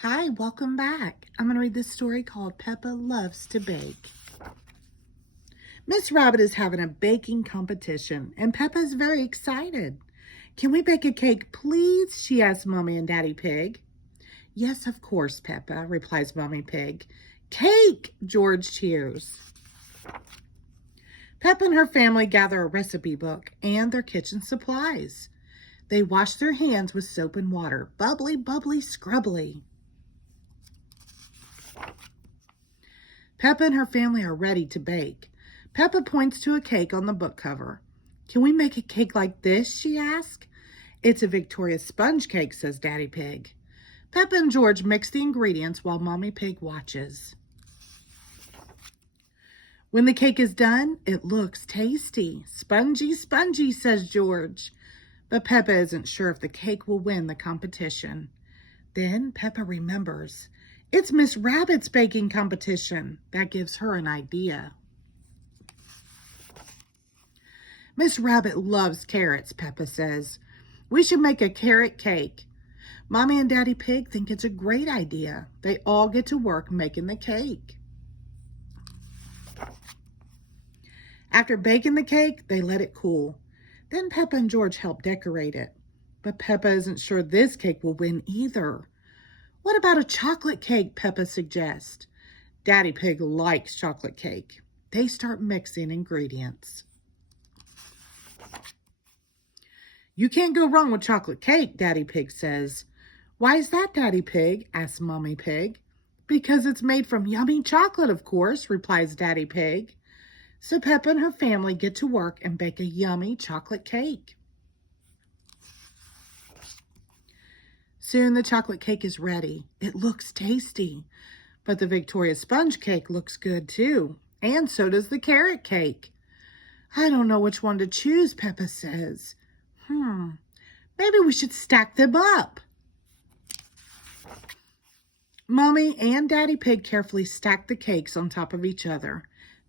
Hi, welcome back. I'm going to read this story called Peppa Loves to Bake. Miss Rabbit is having a baking competition, and Peppa is very excited. Can we bake a cake, please? She asks Mommy and Daddy Pig. Yes, of course, Peppa, replies Mommy Pig. Cake! George cheers. Peppa and her family gather a recipe book and their kitchen supplies. They wash their hands with soap and water. Bubbly, bubbly, scrubbly. Peppa and her family are ready to bake. Peppa points to a cake on the book cover. Can we make a cake like this, she asks. It's a Victoria sponge cake, says Daddy Pig. Peppa and George mix the ingredients while Mommy Pig watches. When the cake is done, it looks tasty. Spongy, spongy, says George. But Peppa isn't sure if the cake will win the competition. Then Peppa remembers. It's Miss Rabbit's baking competition. That gives her an idea. Miss Rabbit loves carrots, Peppa says. We should make a carrot cake. Mommy and Daddy Pig think it's a great idea. They all get to work making the cake. After baking the cake, they let it cool. Then Peppa and George help decorate it. But Peppa isn't sure this cake will win either. What about a chocolate cake, Peppa suggests. Daddy Pig likes chocolate cake. They start mixing ingredients. You can't go wrong with chocolate cake, Daddy Pig says. Why is that, Daddy Pig? Asks Mommy Pig. Because it's made from yummy chocolate, of course, replies Daddy Pig. So Peppa and her family get to work and bake a yummy chocolate cake. Soon the chocolate cake is ready. It looks tasty. But the Victoria sponge cake looks good too. And so does the carrot cake. I don't know which one to choose, Peppa says. Maybe we should stack them up. Mommy and Daddy Pig carefully stack the cakes on top of each other.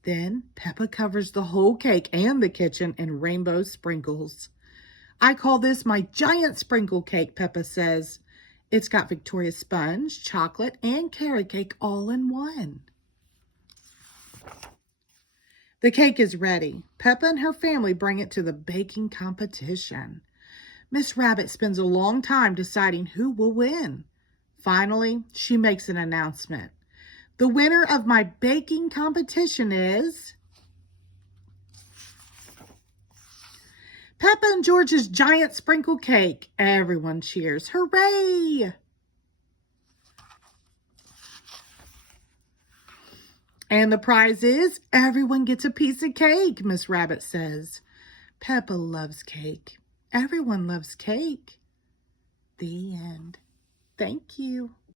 Then Peppa covers the whole cake and the kitchen in rainbow sprinkles. I call this my giant sprinkle cake, Peppa says. It's got Victoria sponge, chocolate, and carrot cake all in one. The cake is ready. Peppa and her family bring it to the baking competition. Miss Rabbit spends a long time deciding who will win. Finally, she makes an announcement. The winner of my baking competition is Peppa and George's giant sprinkle cake. Everyone cheers. Hooray! And the prize is everyone gets a piece of cake, Miss Rabbit says. Peppa loves cake. Everyone loves cake. The end. Thank you.